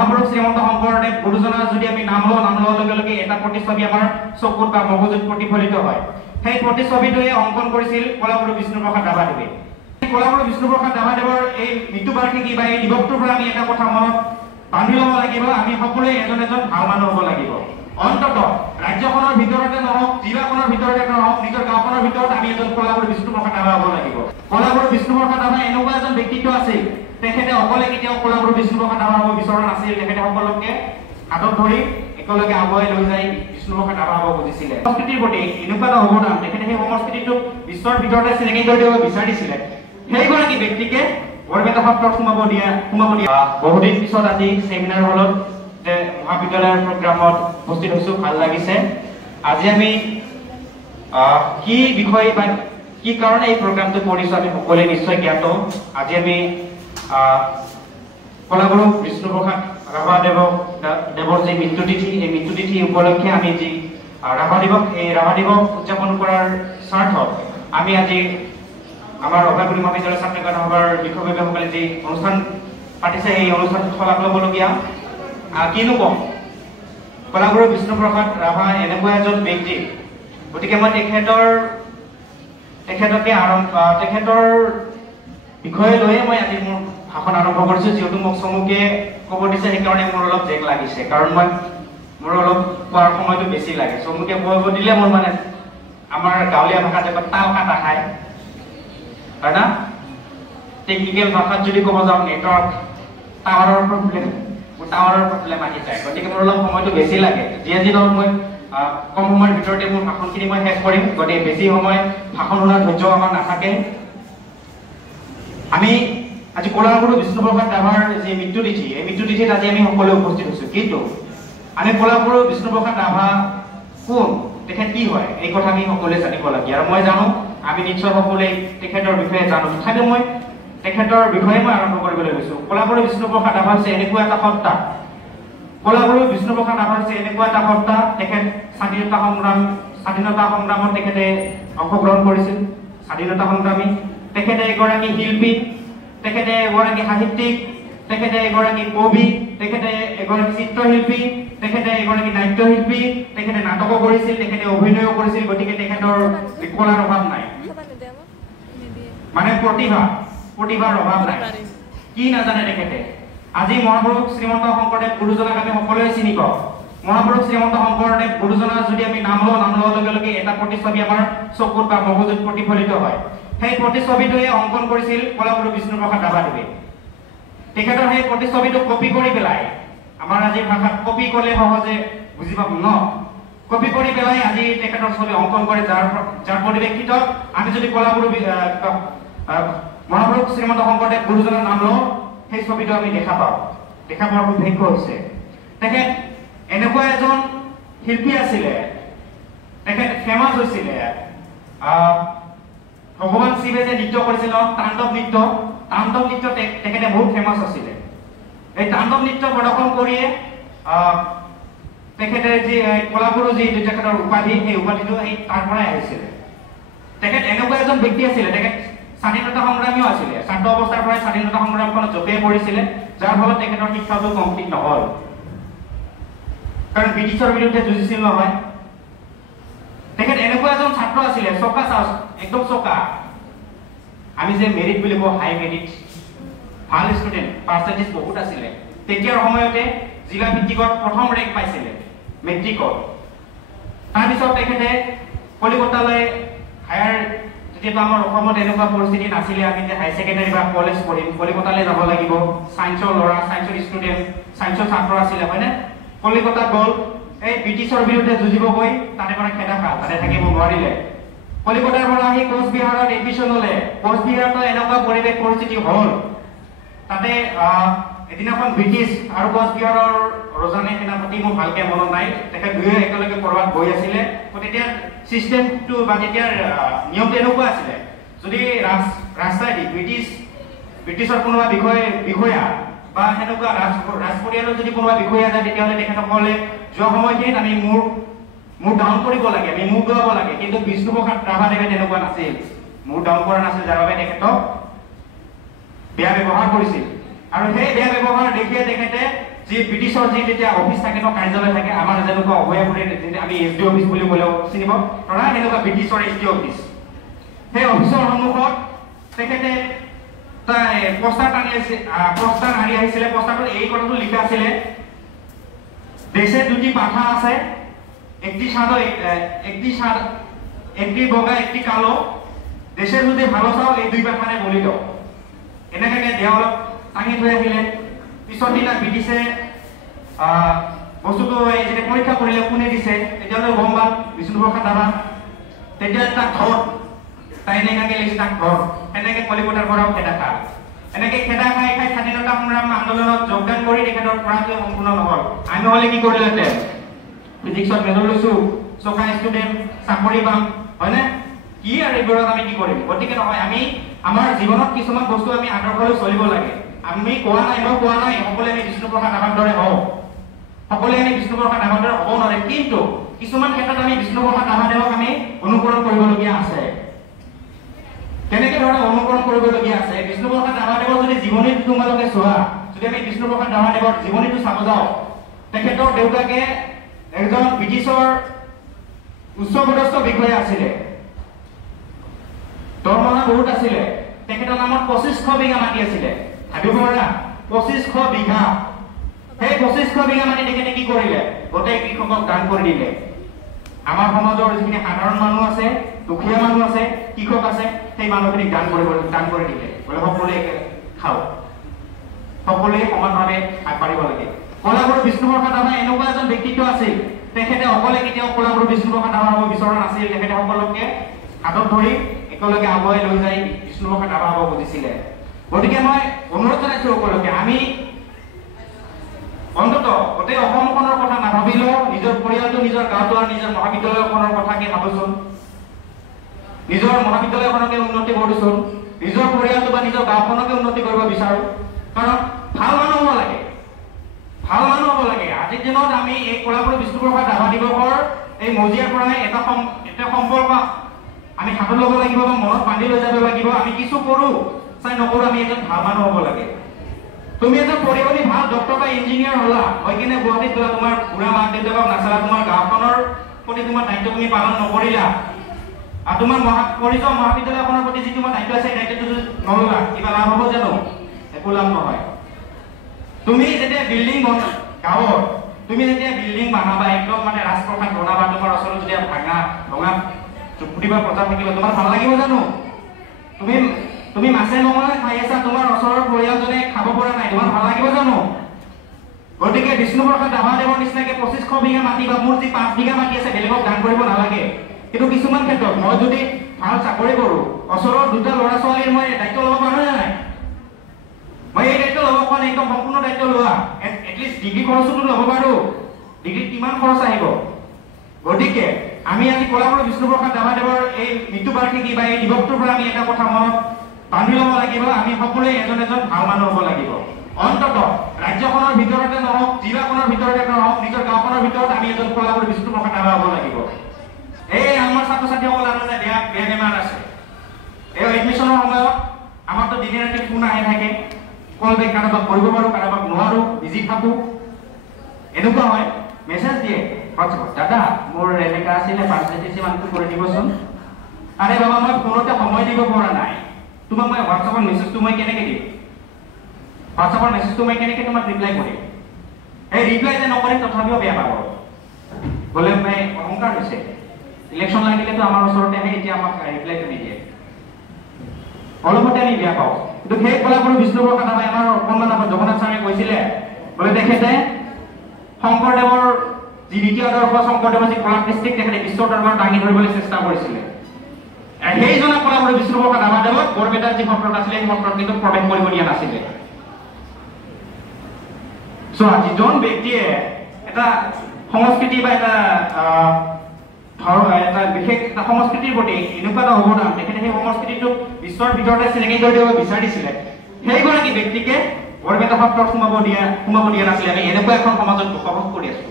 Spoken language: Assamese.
মহাপুৰুষ শ্ৰীমন্ত শংকৰদেৱ গুৰুজনাৰ যদি আমি নাম লোৱাৰ লগে লগে এটা প্ৰতিচ্ছবি আমাৰ চকুত বা মগজুত প্ৰতিফলিত হয়। সেই প্ৰতিচ্ছবিটোৱে অংকন কৰিছিল কলাগুৰু বিষ্ণুপ্ৰসাদ ৰাভাদেৱে। কলাগুৰু বিষ্ণুপ্ৰসাদ ৰাভাদেৱৰ এই মৃত্যুবাৰ্ষিকী বা এই দিৱসটোৰ পৰা আমি এটা কথা মনত বান্ধি ল'ব লাগিব, আমি সকলোৱে এজন এজন ভাল মানুহ হ'ব লাগিব। অন্তত ৰাজ্যখনৰ ভিতৰতে নহওক, জিলাখনৰ ভিতৰতে নহওক, নিজৰ গাঁওখনৰ ভিতৰত আমি এজন কলাগুৰু বিষ্ণুপ্ৰসাদ ৰাভা হ'ব লাগিব। কলাগুৰু বিষ্ণুপ্ৰসাদ ৰাভা এনেকুৱা এজন ব্যক্তিত্ব আছিল, তেখেতে অকলে কেতিয়াও কলাগুৰু বিষ্ণুপ্ৰসাদ ৰাভা হ'ব বিচৰা নাছিল। তেখেতে সকলোকে হাতত ধৰি একেলগে আগুৱাই লৈ যাই বিষ্ণুপ্ৰসাদ ৰাভা হ'ব খুজিছিলে। সংস্কৃতিৰ প্ৰতি এনেকুৱা এটা অৱদান, তেখেতে সেই সংস্কৃতিটোক বিশ্বৰ ভিতৰতে চিনাকি কৰি দিব বিচাৰিছিলে। সেইগৰাকী ব্যক্তিকে বৰপেটা সত্ৰত সোমাব দিয়া বহুদিন পিছত আজি ছেমিনাৰ হলত যে মহাবিদ্যালয়ৰ প্ৰগ্ৰামত উপস্থিত হৈছো, ভাল লাগিছে। আজি আমি কি বিষয় বা কি কাৰণে এই প্ৰগ্ৰামটো কৰিছো আমি সকলোৱে নিশ্চয় জ্ঞাত। আজি আমি কলাগুৰু বিষ্ণুপ্ৰসাদ ৰাভাদেৱৰ যি মৃত্যুতিথি, এই মৃত্যুতিথি উপলক্ষে আমি যি ৰাভা দিৱস, এই ৰাভা দিৱস উদযাপন কৰাৰ স্বাৰ্থত আমি আজি আমাৰ অভয়াপুৰী মহাবিদ্যালয় ছাত্ৰ সভাৰ বিষয়ববীয়াসকলে যি অনুষ্ঠান পাতিছে, এই অনুষ্ঠানটো শলাগ ল'বলগীয়া। কিনো কম, কলাগুৰু বিষ্ণুপ্ৰসাদ ৰাভা এনেকুৱা এজন ব্যক্তি, গতিকে মই তেখেতৰ বিষয়ে লৈয়ে মই আজি মোৰ ভাষণ আৰম্ভ কৰিছো। যিহেতু মোক চমুকে ক'ব দিছে, সেইকাৰণে মোৰ অলপ জেং লাগিছে, কাৰণ মোৰ অলপ কোৱাৰ সময়টো বেছি লাগে। চমুকে ক'ব দিলে মোৰ মানে আমাৰ গাঁৱলীয়া ভাষাত যে তাল কাটা খায়, হয় না? টেকনিকেল ভাষাত যদি ক'ব যাওঁ, নেটৱৰ্ক টাৱাৰৰ প্ৰব্লেম আহি যায়। গতিকে মোৰ অলপ সময়টো বেছি লাগে। যি নহওক মই কম সময়ৰ ভিতৰতে মোৰ ভাষণখিনি মই শেষ কৰিম, গতিকে বেছি সময় ভাষণ শুনাৰ ধৈৰ্য আমাৰ নাথাকে। আমি আজি কলাগুৰু বিষ্ণুপ্ৰসাদ ৰাভাৰ যি মৃত্যুতিথি, এই মৃত্যুতিথিত আজি আমি সকলোৱে উপস্থিত হৈছো, কিন্তু আমি কলাগুৰু বিষ্ণুপ্ৰসাদ ৰাভা কোন, তেখেত কি হয়, এই কথা আমি সকলোৱে জানিব লাগে। আৰু মই জানো, আমি নিশ্চয় সকলোৱে তেখেতৰ বিষয়ে জানো, তথাপিও মই তেখেতৰ বিষয়ে মই আৰম্ভ কৰিবলৈ লৈছো। কলাগুৰু বিষ্ণুপ্ৰসাদ ৰাভা হৈছে এনেকুৱা এটা সত্তা, তেখেত স্বাধীনতা সংগ্ৰামত তেখেতে অংশগ্ৰহণ কৰিছিল, স্বাধীনতা সংগ্ৰামী। তেখেতে এগৰাকী শিল্পী, তেখেতে এগৰাকী সাহিত্যিক, তেখেতে এগৰাকী কবি, তেখেতে এগৰাকী চিত্ৰশিল্পী, তেখেতে এগৰাকী নাট্যশিল্পী, তেখেতে নাটকো কৰিছিল, তেখেতে অভিনয়ো কৰিছিল। গতিকে তেখেতৰ কলাৰ অভাৱ নাই, মানে প্ৰতিভাৰ অভাৱ নাই। কি নাজানে তেখেতে? আজি মহাপুৰুষ শ্ৰীমন্ত শংকৰদেৱ গুৰুজনাক আমি সকলোৱে চিনি পাওঁ। মহাপুৰুষ শ্ৰীমন্ত শংকৰদেৱ গুৰুজনাৰ যদি আমি নাম লোৱাৰ লগে লগে এটা প্ৰতিচ্ছবি আমাৰ চকুত বা মগজুত প্ৰতিফলিত হয়। সেই প্ৰতিচ্ছবিটোৱে অংকন কৰিছিল কলাগুৰু বিষ্ণুপ্ৰসাদ ৰাভাদেৱে। তেখেতৰ সেই প্ৰতিচ্ছবিটো কপি কৰি পেলাই, আমাৰ আজি ভাষাত কপি কৰিলে সহজে বুজি পাব ন, কপি কৰি পেলাই আজি তেখেতৰ ছবি অংকন কৰে, যাৰ পৰিপ্ৰেক্ষিতত আমি যদি কলাগুৰু মহাপুৰুষ শ্ৰীমন্ত শংকৰদেৱ গুৰুজনাৰ নাম লওঁ, সেই ছবিটো আমি দেখা পোৱাৰ সৌভাগ্য হৈছে। তেখেত এনেকুৱা এজন শিল্পী আছিলে, তেখেত ফেমাছ হৈছিলে। ভগৱান শিৱে যে নৃত্য কৰিছিল, তাণ্ডৱ নৃত্য তেখেতে বহুত ফেমাছ আছিলে। এই তাণ্ডৱ নৃত্য প্ৰদৰ্শন কৰিয়ে তেখেতে যি কলাগুৰু যি তেখেতৰ উপাধি, সেই উপাধিটো তাৰ পৰাই আহিছিলে। তেখেত এনেকুৱা এজন ব্যক্তি আছিলে, তেখেত স্বাধীনতা সংগ্ৰামীও আছিলে। ছাত্ৰ অৱস্থাৰ পৰাই স্বাধীনতা সংগ্ৰামখনত জপিয়াই পৰিছিলে, যাৰ ফলত তেখেতৰ শিক্ষাটো কমপ্লিট নহল, কাৰণ ব্ৰিটিছৰ বিৰুদ্ধে যুঁজিছিল নহয়। তেখেত এনেকুৱা এজন ছাত্ৰ আছিলে, একদম চোকা। আমি যে মেৰিট বুলি কওঁ, হাই মেৰিট, ভাল ষ্টুডেণ্ট, পাৰ্চেণ্টেজ বহুত আছিলে। তেতিয়াৰ সময়তে জিলা ভিত্তিকত প্ৰথম ৰেংক পাইছিলে মেট্ৰিকত। তাৰপিছত তেখেতে কলিকতালৈ যেতিয়াতো আমাৰ অসমত এনেকুৱা পৰিস্থিতি নাছিলে, আমি যে হাই ছেকেণ্ডাৰী বা কলেজ পঢ়িম, কলিকতালৈ যাব লাগিব। ছায়েন্সৰ ষ্টুডেণ্ট, ছায়েন্সৰ ছাত্ৰ আছিলে, হয়নে? কলিকতাত গ'ল, এই ব্ৰিটিছৰ বিৰুদ্ধে যুঁজিব গৈ তাৰে পৰা খেদা খাল, তাতে থাকিব নোৱাৰিলে। কলিকতাৰ পৰা আহি কোচবিহাৰত এডমিশ্যন ল'লে। কোচবিহাৰতো এনেকুৱা পৰিস্থিতি হ'ল, তাতে এদিনাখন ব্ৰিটিছ আৰু কোচবিহাৰৰ ৰজানে সেনাপতি, মোৰ ভালকে মনত নাই, তেখেত দুয়ো একেলগে কৰবাত গৈ আছিলে। তেতিয়া চিষ্টেমটো বা তেতিয়াৰ নিয়মটো এনেকুৱা আছিলে, যদি ৰাস্তাইদি ব্ৰিটিছৰ কোনোবা বিষয়া বা সেনেকুৱা ৰাজ পৰিয়ালৰ যদি কোনোবা বিষয়া যায়, তেতিয়াহ'লে তেখেতসকলে যোৱা সময়খিনিত আমি মূৰ ডাউন কৰিব লাগে, আমি মূৰ দোৱাব লাগে। কিন্তু বিষ্ণুপ্ৰসাদ ৰাভাদেৱে তেনেকুৱা নাছিল, মূৰ ডাউন কৰা নাছিল, যাৰ বাবে তেখেতক বেয়া ব্যৱহাৰ কৰিছিল। আৰু সেই বেয়া ব্যৱহাৰ দেখিয়ে তেখেতে যি ব্ৰিটিছৰ যি যেতিয়া অফিচ থাকে ন কাৰ্যালয় থাকে আমাৰ যেনেকুৱা অভয়াপুৰীৰ আমি এছডি অফিচ বুলি ক'লেও চিনিব ধৰা এনেকুৱা ব্ৰিটিছৰ এছডি অফিচ সেই অফিচৰ সন্মুখত তেখেতে পোষ্টাৰ আনি আহিছিলে পোষ্টাৰটোত এই কথাটো লিখা আছিলে দেশে দুটি পাঠা আছে একটি বগা একটি কালো দেশে যদি ভালো চাও এই দুই পাঠানে বলি দাও এনেকে দেৱালত টাঙি থৈ আহিলে পিছৰ দিনা ব্ৰিটিছে বস্তুটো যেতিয়া পৰীক্ষা কৰিলে কোনে দিছে তেতিয়ালৈ গম পাল বিষ্ণুপ্ৰসাদ ৰাভা তেতিয়া তাক ঘৰ তাই এনেকে লিখি তাক ঘৰ এনেকে কলিকতাৰ পৰাও খেদা খাল এনেকে খেদা খাই স্বাধীনতা সংগ্ৰাম আন্দোলনত যোগদান কৰি তেখেতৰ পঢ়াটো সম্পূৰ্ণ নহল আমি হলে কি কৰিলেহেঁতেন ফিজিক্সত মেজৰ লৈছো চকা ষ্টুডেণ্ট চাকৰি পাম হয়নে কি আৰু এইবোৰত আমি কি কৰিম গতিকে নহয় আমি আমাৰ জীৱনত কিছুমান বস্তু আমি আদৰ্শলৈ চলিব লাগে আমি কোৱা নাই মই কোৱা নাই সকলোৱে আমি বিষ্ণুপ্ৰসাদ ৰাভাৰ দৰে হওঁ সকলোৱে আমি বিষ্ণুপ্ৰসাদ ৰাভাৰ দৰে হ'ব নোৱাৰে কিন্তু কিছুমান ক্ষেত্ৰত আমি বিষ্ণুপ্ৰসাদ ৰাভাদেৱক আমি অনুকৰণ কৰিবলগীয়া আছে কেনেকে ধৰণে অনুকৰণ কৰিবলগীয়া আছে বিষ্ণুপ্ৰসাদ ৰাভাদেৱৰ যদি জীৱনীটো তোমালোকে চোৱা যদি আমি বিষ্ণুপ্ৰসাদ ৰাভাদেৱৰ জীৱনীটো চাব যাওঁ তেখেতৰ দেউতাকে এজন ব্ৰিটিছৰ উচ্চপদস্থ বিষয়া আছিলে দৰমহা বহুত আছিলে তেখেতৰ নামত 2500 বিঘা মাটি আছিলে ভাবিব পাৰা 2500 বিঘা সেই 2500 বিঘা মাটি তেখেতে কি কৰিলে গোটেই কৃষকক দান কৰি দিলে আমাৰ সমাজৰ যিখিনি সাধাৰণ মানুহ আছে দুখীয়া মানুহ আছে কৃষক আছে সেই মানুহখিনিক দান কৰি দিলে বোলে সকলোৱে খাও সকলোৱে সমানভাৱে আগবাঢ়িব লাগে কলাগুৰু বিষ্ণুপ্ৰসাদ ৰাভা এনেকুৱা এজন ব্যক্তিত্ব আছিল তেখেতে অকলে কেতিয়াও কলাগুৰু বিষ্ণুপ্ৰসাদ ৰাভা হ'ব বিচৰা নাছিল তেখেতে সকলোকে হাতত ধৰি একেলগে আগুৱাই লৈ যাই বিষ্ণুপ্ৰসাদ ৰাভা হ'ব বুজিছিলে গতিকে মই অনুৰোধ জনাইছো সকলোকে আমি অন্তত গোটেই অসমখনৰ কথা নাভাবিলেও নিজৰ পৰিয়ালটো নিজৰ গাঁৱটো আৰু নিজৰ মহাবিদ্যালয়খনৰ কথাকে ভাবোচোন নিজৰ মহাবিদ্যালয়খনকে উন্নতি কৰোচোন নিজৰ পৰিয়ালটো বা নিজৰ গাঁওখনকে উন্নতি কৰিব বিচাৰো কাৰণ ভাল মানুহ হ'ব লাগে আজিৰ দিনত আমি এই কলাগুৰু বিষ্ণুপ্ৰসাদ ৰাভা দিৱসৰ এই মজিয়াৰ পৰাই এটা সম্পৰ্ক আমি হাতত ল'ব লাগিব বা মনত বান্ধি লৈ যাব লাগিব আমি কিছু কৰোঁ চাই নকৰোঁ আমি এজন ভাল মানুহ হ'ব লাগে তুমি এজন পঢ়ি শুনি ভাল ডক্টৰ বা ইঞ্জিনিয়াৰ হ'লা হৈ কিনে গুৱাহাটীত গ'লা তোমাৰ বুঢ়া মাক দেউতাকক নাচালা তোমাৰ গাঁওখনৰ প্ৰতি তোমাৰ দায়িত্ব তুমি পালন নকৰিলা আৰু তোমাৰ পৰিচয় মহাবিদ্যালয়খনৰ প্ৰতি যি তোমাৰ দায়িত্ব আছে দায়িত্বটো নল'লা কিবা লাভ হ'ব জানো একো লাভ নহয় তুমি যেতিয়া বিল্ডিং গাঁৱত তুমি যেতিয়া বিল্ডিং বনাবা একদম মানে ৰাজপ্ৰসাদ বনাবা তোমাৰ ওচৰত যেতিয়া ভঙা চুপুটিবা প্ৰজা থাকিব তোমাৰ ভাল লাগিব জানো তুমি মাছে মঙহে খাই আছা তোমাৰ ওচৰৰ পৰিয়ালজনে খাব পৰা নাই তোমাৰ ভাল লাগিব জানো গতিকে বিষ্ণুপ্ৰসাদ ৰাভাদেৱৰ নিচিনাকে 2500 বিঘা মাটি বা মোৰ যি 5 বিঘা মাটি আছে বেলেগক দান কৰিব নালাগে কিন্তু কিছুমান ক্ষেত্ৰত মই যদি ভাল চাকৰি কৰোঁ ওচৰৰ দুটা ল'ৰা ছোৱালীৰ মই দায়িত্ব ল'ব পাৰোঁ নে নাই মই এই দায়িত্ব ল'ব পৰা একদম সম্পূৰ্ণ দায়িত্ব লোৱা এটলিষ্ট ডিগ্ৰী খৰচটো ল'ব পাৰোঁ ডিগ্ৰীত কিমান খৰচ আহিব গতিকে আমি আজি কলাগুৰু বিষ্ণুপ্ৰসাদ ৰাভাদেৱৰ এই মৃত্যু বাৰ্ষিকী বা এই দিৱসটোৰ পৰা আমি এটা কথা মনত বান্ধি ল'ব লাগিব আমি সকলোৱে এজন ভাল মানুহ হ'ব লাগিব অন্তত ৰাজ্যখনৰ ভিতৰতে নহওক জিলাখনৰ ভিতৰতে নহওক নিজৰ গাঁওখনৰ ভিতৰত আমি এজন কলাগুৰু বিষ্ণুপ্ৰসাদ ৰাভা হ'ব লাগিব এই আমাৰ ছাত্ৰ ছাত্ৰীসকল আৰু যে বেয়া বেমাৰ আছে এই এডমিশ্যনৰ সময়ত আমাৰতো দিনে ৰাতি ফোন আহি থাকে কল বেক কাৰোবাক কৰিব পাৰোঁ কাৰোবাক নোৱাৰোঁ বিজি থাকোঁ এনেকুৱা হয় মেছেজ দিয়ে দাদা মোৰ এনেকুৱা আছিলে পাৰ্চেণ্টেজ মানুহটো কৰি দিবচোন আৰে বাবা মই ফোনতে সময় দিব পৰা নাই তোমাক মই হোৱাটছআপৰ মেছেজটো মই কেনেকৈ দিম হোৱাটছআপৰ মেছেজটো মই কেনেকৈ তোমাক ৰিপ্লাই কৰিম এই ৰিপ্লাই যে নকৰিম তথাপিও বেয়া পাব বোলে মই অহংকাৰ হৈছে ইলেকশ্যন লাগিলেতো আমাৰ ওচৰতে আহে এতিয়া আমাক ৰিপ্লাইটো নিদিয়ে অলপতে আমি বেয়া পাওঁ কিন্তু সেই কলাগুৰু বিষ্ণুপ্ৰসাদ ৰাভাই আমাৰ অকণমান আগত জগন্নাথ ছাৰে কৈছিলে বোলে তেখেতে শংকৰদেৱৰ যি নীতি আদৰ্শ শংকৰদেৱৰ যি কলা কৃষ্টিক তেখেতে বিশ্বৰ দৰবাৰত দাঙি ধৰিবলৈ চেষ্টা কৰিছিলে সেইজনে কলাগুৰু বিষ্ণুপ্ৰসাদ ৰাভাদেৱক বৰপেটাৰ যি সত্ৰত আছিলে সেই সত্ৰত কিন্তু প্ৰৱেশ কৰিব দিয়া নাছিলে যিজন ব্যক্তিয়ে এটা সংস্কৃতি বা এটা বিশেষ এটা সংস্কৃতিৰ প্ৰতি এনেকুৱা এটা অৱদান তেখেতে সেই সংস্কৃতিটোক বিশ্বৰ ভিতৰতে চিনাকি কৰি দিব বিচাৰিছিলে সেইগৰাকী ব্যক্তিকে বৰপেটা সত্ৰত সোমাব দিয়া নাছিলে আমি এনেকুৱা এখন সমাজত বসবাস কৰি আছো